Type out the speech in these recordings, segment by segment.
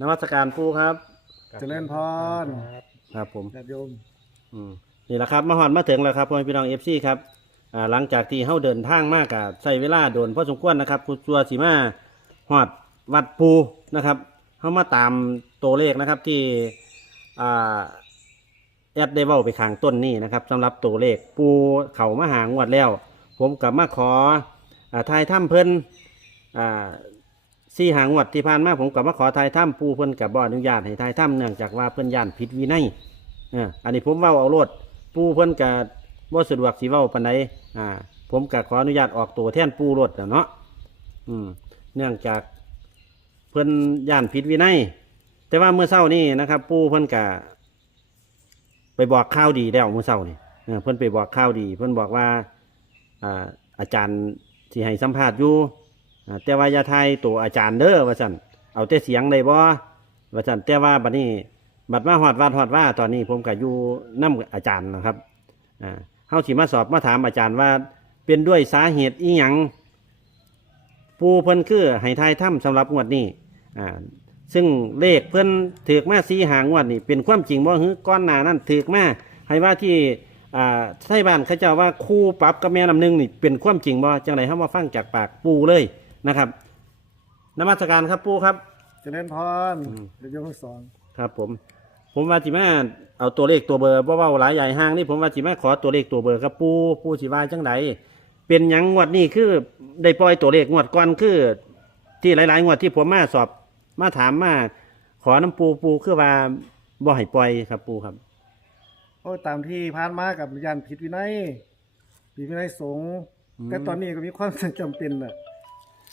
นมัสการปูครับ เจริญพรครับผม ญาติโยมอืมนี่แหละครับมาหอดมาถึงแล้วครับพ่อแม่พี่น้องเอฟซีครับอ่าหลังจากที่เฮาเดินทางมากกับใช้เวลาโดนพอสมควรนะครับคุณชัวสีมาหอดวัดปูนะครับเฮามาตามตัวเลขนะครับที่อ่าแอดได้เว้าไปข้างต้นนี่นะครับสำหรับตัวเลขปูเขามาหางวดแล้ว ผมกับมาขออ่าทายถ้ำเพิ่นอ่า สี่หางวดที่ผ่านมาผมกับมาขอทายถ้ำปูเพิ่นกับบ่อนุญาตให้ทายถ้ำเนื่องจากว่าเพิ่นย่านผิดวินัยอ่าอันนี้ผมเว้าเอาโลดปูเพิ่นกะบ่สะดวกสิเว้าปานใดอ่า ผมกะขออนุญาตออกตัวแทนปูโลดแล้วเนาะอืม เนื่องจากเพิ่นย่านผิดวินัยแต่ว่าเมื่อเช้านี้นะครับ ปูเพิ่นกะไปบอกข่าวดีแล้วเมื่อเช้านี่เพิ่นไปบอกข่าวดี เพิ่นบอกว่าอ่าอาจารย์สิให้สัมภาษณ์อยู่ แต่ว่าอย่าทายตัวอาจารย์เด้อว่าซั่นเอาแต่เสียงได้บ่ว่าซั่นแต่ว่าบัดนี้บัดมาหอดวัดหอดว่าตอนนี้ผมก็อยู่น้ำอาจารย์นะครับอ่าเฮาสิมาสอบมาถามอาจารย์ว่า เป็นด้วยสาเหตุอีหยังปูเพิ่นคือให้ทายถ้ำสำหรับงวดนี้อ่าซึ่งเลขเพิ่นถือกมาสีหางวดนี่เป็นความจริงบ่ฮือก้อนหนานั่นถือกมาให้ว่าที่อ่าไทบ้านเขาเจ้าว่าคู่ปรับกับแม่ลำหนึ่งนี่เป็นความจริงบ่จังไดเฮามาฟังจากปากปูเลย นะครับนมัสการครับปูครับ เจริญพรอืมญาติโยมทั้งสองครับ ผม ผมว่าจิมาเอาตัวเลขตัวเบอร์เพราะว่าหลายใหญ่ห้างนี่ผมว่าจิมาขอตัวเลขตัวเบอร์กับปูปูสิว่าจังไดเป็นหยังงวดนี้คือได้ปล่อยตัวเลขงวดก่อนคือ ที่หลายๆงวดที่ผมมาสอบมาถามมาขอน้ำปูปูคือว่าบ่ให้ปล่อยครับปูครับ โอ้ยตามที่ผ่านมากับยานผิดวินัยผิดวินัยสงฆ์อืม แต่ตอนนี้ก็มีความจำเป็นน่ะ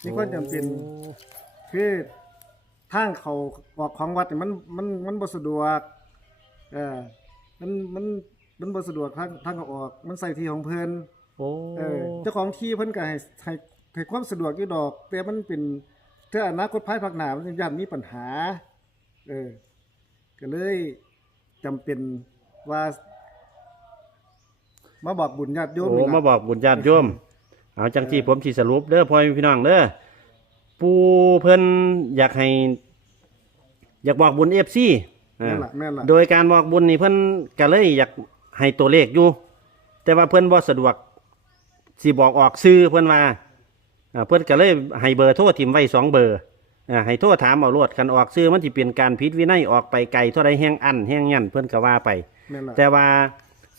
มีความจำเป็น คือทางเขาออกของวัดนี่มันมันมันบ่สะดวกเออมันมันมันบ่สะดวกทางทางเขาออก มันใส่ที่ของเพิ่นโอ้เออเจ้าของที่เพิ่นก็ให้ให้ให้ความสะดวกอยู่ดอก แต่มันเป็นถ้าอนาคตภายภาคหน้ามันย่านมีปัญหา เออ ก็เลยจำเป็นว่า มาบอกบุญญาติโยมโอ้นี่ล่ะ มาบอกบุญญาติโยม เอาจังที่ผมสิสรุปเด้อพ่อแม่พี่น้องเด้อปูเพิ่นอยากให้ อยากบอกบุญเอฟซีแม่นล่ะแม่นล่ะ โดยการบอกบุญนี่เพิ่นก็เลยอยากให้ตัวเลขอยู่ แต่ว่าเพิ่นบ่สะดวกสิบอกออกซื้อเพิ่นว่าอ่าเพิ่นก็เลยให้เบอร์โทรทิมไว้สองเบอร์อ่าให้โทรถามเอาโลดคันออกซื้อมันสิเป็นการผิดวินัยออกไปไกลเท่าใดแห้งอันแห้งยันเพิ่นก็ว่าไป แม่นล่ะ แต่ว่า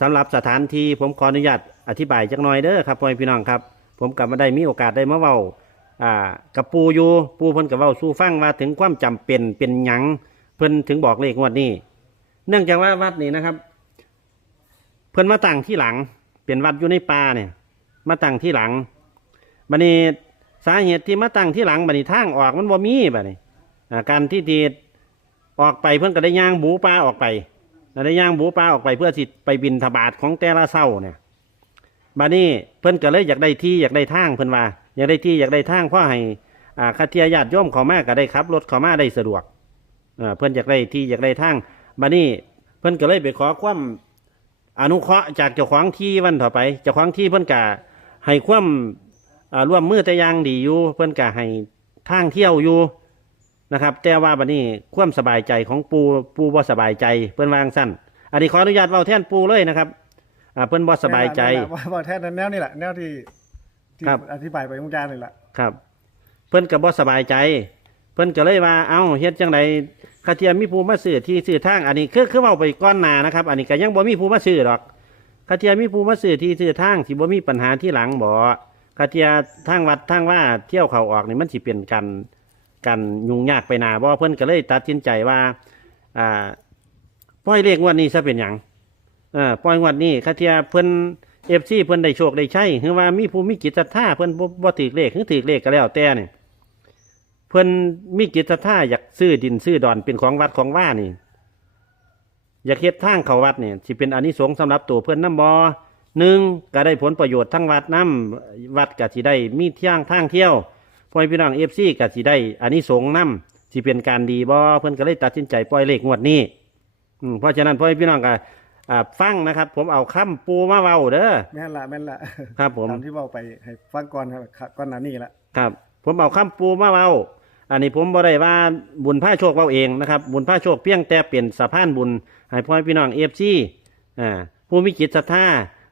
สำหรับสถานที่ผมขออนุญาตอธิบายจักหน่อยเด้อครับพ่อแม่พี่น้องครับ ผมกลับมาได้มีโอกาสได้มาเว้าอ่ากับปูอยู่ปูเพิ่นก็เว้าสู่ฟังว่าถึงความจำเป็นเป็นหยังเพิ่นถึงบอกเลขงวดนี้ เนื่องจากว่าวัดนี้นะครับ เพิ่นมาตั้งที่หลัง เป็นวัดอยู่ในป่าเนี่ย มาตั้งที่หลังบัดนี้สาเหตุที่มาตั้งที่หลังบัดนี้ทางออกมันบ่มีบัดนี้การที่ดีออกไปเพิ่นก็ได้ย่างบูป่าออกไปได้ย่างบูป่าออกไปเพื่อสิไปบินทบาทของแต่ละเศร้าเนี่ย บัดนี้เพิ่นก็เลยอยากได้ที่อยากได้ทางเพิ่นว่าอยากได้ที่อยากได้ทางเพราะให้อ่าคาเทียญาติโยมเขามาก็ได้ขับรถเขามาได้สะดวกอ่าเพิ่นอยากได้ที่อยากได้ทางบัดนี้เพิ่นก็เลยไปขอความอนุเคราะห์จากเจ้าของที่วันต่อไปเจ้าของที่เพิ่นกะให้ความอ่าร่วมมือแต่ยังดีอยู่เพิ่นกะให้ทางเที่ยวอยู่นะครับ แต่ว่าบัดนี้ความสบายใจของปูปูบ่สบายใจเพิ่นวาอังสั้นอันนี้ขออนุญาตเว้าแทนปูเลยนะครับ อ่าเพิ่นบ่สบายใจแม่นล่ะว่าว่าแท้นั้นแนวนี่แหละแนวที่ที่ครับ อธิบายไปมุงจานนี่แหละครับ เพิ่นก็บ่สบายใจ เพิ่นก็เลยว่าเอ้าเฮ็ดจังไดคาเทียมมีผู้มาซื้อที่ซื้อทางอันนี้คือคือเว้าไปก้อนหน้านะครับ อันนี้ก็ยังบ่มีผู้มาซื้อดอกคาเทียมมีผู้มาซื้อที่ซื้อทางสิบ่มีปัญหาที่หลังบ่คาเทียทางวัดทางว่าเที่ยวเข้าออกนี่มันสิเป็นกันกันยุ่งยากไปหน้าบ่เพิ่นก็เลยตัดสินใจว่าอ่าปล่อยเลขงวดนี้ซะเป็นหยังเอปล่อยงวดนี้คาเทียเพิ่นเอฟซีเพิ่นได้โชคได้ใช่คือว่ามีผู้มีจิตศรัทธาเพิ่นบ่บ่ถือเลขหรือถือเลขก็แล้วแต่นี่เพิ่นมีจิตศรัทธาอยากซื้อดินซื้อดอนเป็นของวัดของว่านี่ อยากเฮ็ดทางเขาวัดนี่สิเป็นอานิสงส์สำหรับตัวเพิ่นนำบ่หนึ่งก็ได้ผลประโยชน์ทั้งวัดนํวัดก็สิได้มีเทางทางเที่ยวพ่อแม่พี่น้อง FC ก็สิได้อานิสงส์นํสิเป็นการดีบ่เพิ่นก็เลยตัดสินใจปล่อยเลขงวดนี้อืมเพราะฉะนั้นพ่อแม่พี่น้องก็ อ่าฟังนะครับ ผมเอาคำปูมาเว้าเด้อแม่นละแม่นละครับ ผมตามที่เว้าไปให้ฟังก่อนครับก่อนหน้านี้ละครับ ผมเอาคำปูมาเว้าอันนี้ผมบ่ได้ว่าบุญพระโชคเว้าเองนะครับ บุญพระโชคเพียงแต่เป็นสะพานบุญให้พ่อพี่น้องเอฟซีอ่าผู้มีจิตศรัทธา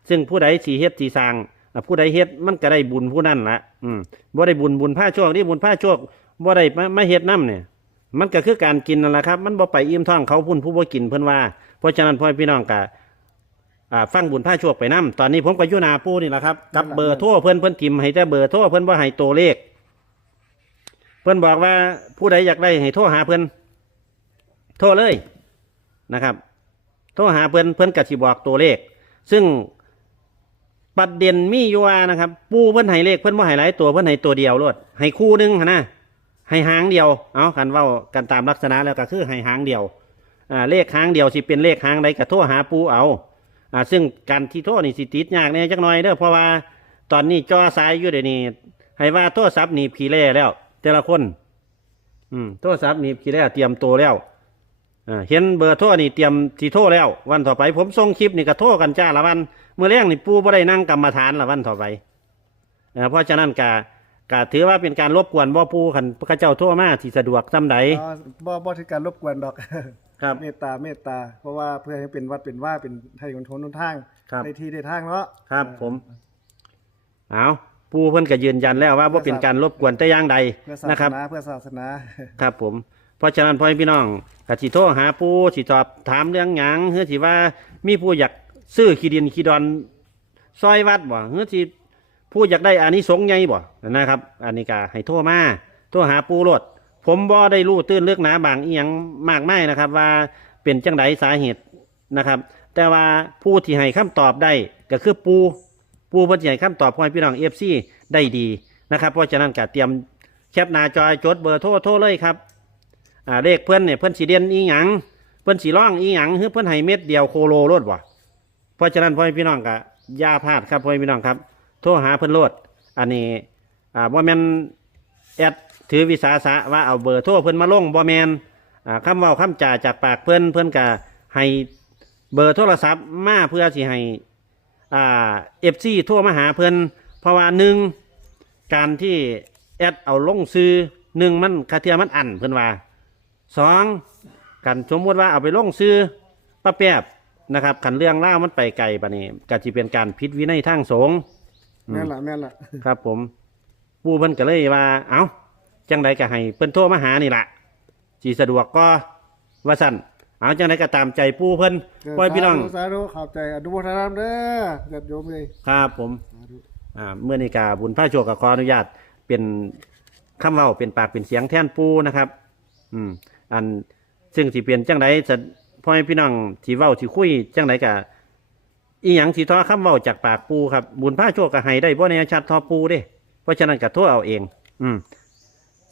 ซึ่งผู้ใดสีเฮ็ดสีสร้างอ่าผู้ใดเฮ็ดมันก็ได้บุญผู้นั้นละอืมบ่ได้บุญบุญพระโชคนี่บุญพระโชคบ่ได้มามาเฮ็ดน้ำเนี่ย มันก็คือการกินนั่นแหละครับ มันบ่ไปอิ่มท้องเขาพุ่นผู้บ่กินเพิ่นว่า เพราะฉะนั้นพ่อพี่น้องก็อ่าฟังบุญพระโชคไปนํตอนนี้ผมก็ยู่หนาปูนี่แหละครับกับเบอร์โทรเพิ่อนเพิ่อนทิมให้แต่เบอร์โทรเพิ่อนบ่ให้ตัวเลข เพิ่อนบอกว่าผู้ใดอยากได้ให้โทรหาเพิ่อนโทรเลยนะครับ โทรหาเพิ่อนเพิ่อนก็สิบอกตัวเลข ซึ่งประเด็นมีอยู่ว่านะครับ ปูเพิ่อนให้เลขเพิ่อนบ่ให้หลายตัวเพิ่อนให้ตัวเดียวโลดให้คู่หนึงหั่นนะ ให้หางเดียว เอากันเว้ากันตามลักษณะแล้วก็คือให้หางเดียว อ่า เลขหางเดียวสิเป็นเลขหางใดก็โทรหาปูเอา อ่า ซึ่งการที่โทรนี่สิติดยากแน่จักหน่อยเด้อเพราะว่าตอนนี้จอสายอยู่เดี๋ยวนี้ให้ว่าโทรศัพท์หนีบขี้แล่แล้ว แต่ละคน อืม โทรศัพท์หนีบขี้แล่เตรียมตัวแล้วเห็นเบอร์โทรนี่เตรียมสีโทรแล้ว วันต่อไปผมส่งคลิปนี่ก็โทรกันจ้าละวัน เมื่อแรงนี่ปูบ่ได้นั่งกรรมฐานละวันต่อไปเพราะฉะนั้นกา กถือว่าเป็นการรบกวนบ่ปูขันพระเจ้าโทรมาที่สะดวกซ้ำใด อ๋อบ่บ่ถึงการรบกวนดอกครับ เมตตาเมตตา เพราะว่าเพื่อให้เป็นวัดเป็นว่าเป็นไทยคนทนทนทางครับในที่ได้ทางเนาะครับผม เอาปูเพิ่นก็ยืนยันแล้วว่าบ่เป็นการรบกวนแต่อย่างใดเพื่อศานะคสรับ นาเพื่อศาสนา ครับผม เพราะฉะนั้นพ่อให้พี่น้องกสิโทรหาผู้สิสอบถามเรื่องหยังเฮือสิว่ามีผู้อยากซื้อขี้ดินขี้ดอน ซอยวัดบ่เฮือสิ ผู้อยากได้อานิสงส์ใหญ่บ่นะครับอันนี้ก็ให้โทรมาโทรหาปูโลดผมบ่ได้รู้ตื้นเลือกหนาบางอีหยังมากไมายนะครับ ว่าเป็นจังไดสาเหตุนะครับ แต่ว่าผู้ที่ให้คำตอบได้ก็คือปูปูเพิ่นสิให้คำตอบพ่อพี่น้อง FC ได้ดีนะครับ เพราะฉะนั้นก็เตรียมแคปหน้าจอยจดเบอร์โทรโทรเลยครับอ่าเลขเพื่อนเนี่ยเพื่อนสีเด่นอีหยังเพื่อนสีร่องอีหยังคือเพื่อนให้เม็ดเดียวโคโลโลดวะเพราะฉะนั้นพ่อพี่น้องกะย่าพลาดครับพ่อพี่น้องครับ โทรหาเพื่อนโลด อันนี้ อ่าบ่แมนแอดถือวิสาสะว่าเอาเบอร์โทรเพื่อนมาลงบ่แมนอ่าคำเว้าคำจ่าจากปากเพื่อนเพื่อนกะให้เบอร์โทรศัพท์มาเพื่อสิให้อ่าเอฟซีโทรมาหาเพื่อนเพราะว่าหนึ่งการที่แอดเอาลงซื้อหนึ่งมันคาเทียมันอันเพื่อนว่าสองกันสมมติว่าเอาไปลงซื้อป้าแป๊บนะครับขันเรื่องเล่ามันไปไกลปะนี่ก็จะเป็นการผิดวินัยทางสงฆ์ แม่นละแม่นละครับ ผม ปูเพิ่นก็เลยว่า เอาจังใดก็ให้เพิ่นโทรมาหานี่ละสีสะดวกก็ว่าสั่นเอาจังใดก็ตามใจปูเพิ่นปล่อยพี่น้องสาธุสาธุขอบใจอนุโมทนาเด้อญาติโยมเลยครับ ผมสาธุอ่าเมื่อนี้กาบุญพระโชคกับขออนุญาตเป็นคำเว้าเป็นปากเป็นเสียงแทนปูนะครับ อืม อันซึ่งสิเปลี่ยนจังไดจะพ่อให้พี่น้องที่เว้าที่คุยจังไดกะ อีหยังสิทอคำเว้าจากปากปูครับ บุญพระโชคก็ให้ได้บ่ในชัดทอปูเด้ เพราะฉะนั้นก็โทษเอาเอง อืม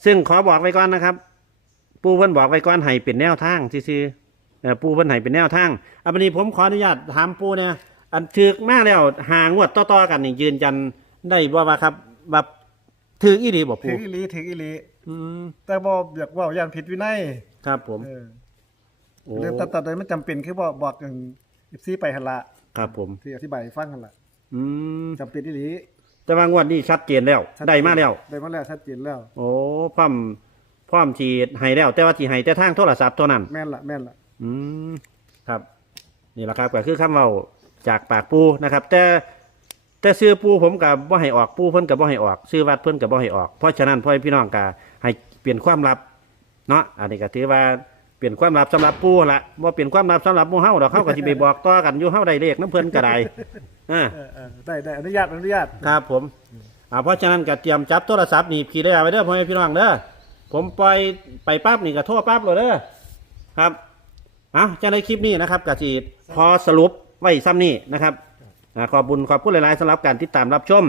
ซึ่งขอบอกไว้ก่อนนะครับ ปูเพิ่นบอกไว้ก่อนให้เป็นแนวทางซื่อๆเอ่อปูเพิ่นให้เป็นแนวทางอันนี้ผมขออนุญาตถามปูเนี่ยอันถึกมากแล้วหางวดต่อๆกันนี่ยืนยันได้บ่ว่าครับแบบถืออีหลีบ่ถึปูงอีหลีถึงอีหลีอืมแต่บ่อยากเว่าอย่างผิดวินัยครับ ผมเออโอ้เรื่องตัดตัดเลยมันจำเป็นคือบอกบอกอย่างอีซีไปหันละ ครับผม ที่อธิบายให้ฟังหันละอืมจำเป็นอีหลีแต่ว่างวดนี้ชัดเจนแล้ว ชัเจนได้มาแล้ว ได้มาแล้วชัดเจนแล้ว โอ้พร้อมพร้อมที่ให้แล้ว แต่ว่าที่ให้แต่ทางโทรศัพท์ตัวนั้น แม่นละแม่นละอืมครับ นี่แหละครับก็คือคำเว้าจากปากปูนะครับ แต่แต่ซื้อปูผมกับบ่ให้ออกปูเพิ่นกับบ่ให้ออกซื้อวัดเพิ่นกับบ่ให้ออกเพราะฉะนั้นพ่อพี่น้องก็ให้เปลี่ยนความลับเนาะอันนี้ก็ถือว่า เปลี่ยนความลับสำหรับปูละบ่เปลี่ยนความลับสำหรับหมู่เฮาดอกเฮาก็สิไปบอกต่อกันอยู่เฮาได้เลขน้ำเพิ่นก็ได้อ่า เออเออได้ได้อนุญาตอนุญาต ครับผมอ่าเพราะฉะนั้นก็เตรียมจับโทรศัพท์นี่ขี่ได้ไว้เด้อพ่อแม่พี่น้องเด้อผมปล่อยไปปั๊บนี่ก็โทรปั๊บเลยเด้อครับเอาจะในคลิปนี้นะครับกะจีพอสรุปไว้ซ้ำนี่นะครับอ่าขอบบุญขอบคุณหลายๆสำหรับการติดตามรับชม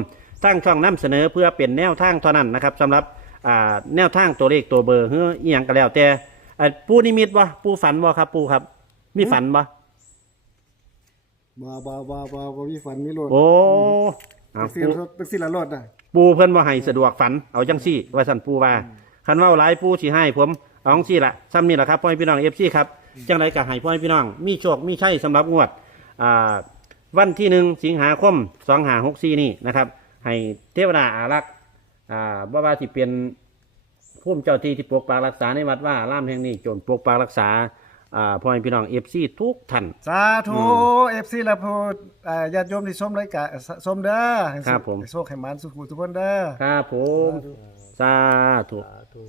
ตั้งช่องนํเสนอเพื่อเป็นแนวทางเท่านั้นนะครับสำหรับอ่าแนวทางตัวเลขตัวเบอร์เฮ้ออีหยังก็แล้วแต่ อ่าปูนิมิตบ่ปูฝันบ่ครับ ปูครับ มีฝันบ่บ่บ่บ่บ่บ่มีฝันมีโลดโอ้อ่าตักซี่ปูตักซี่ละโลดน่ะปูเพิ่นบ่ให้สะดวกฝัน เอาจังซี่ ว่าสั่นปูว่าคันเว้าหลายปูสิให้ผมเอาจังซี่ล่ะซ้ำนี่ล่ะครับพ่อแม่พี่น้อง FC ครับ จังไดก็ให้พ่อแม่พี่น้อง มีโชค มีชัยสำหรับงวด อ่า วันที่หนึ่งสิงหาคม2564นี่นะครับ ให้เทวดาอารักษ์ อ่าบ่ว่าสิเป็น พุ่มเจ้าที่ที่ปกปักรักษาในวัดว่าอารามแห่งนี้จนปกปักรักษาอ่าพ่อแม่พี่น้องเอฟซีทุกท่าน สาธุอืเอฟซีและผู้อ่าญาติโยมที่ชมรายการชมเด้อให้สุขครับผม ให้โชคให้หมานสุขทุกคนเด้อ ครับผม สาธุ สาธุ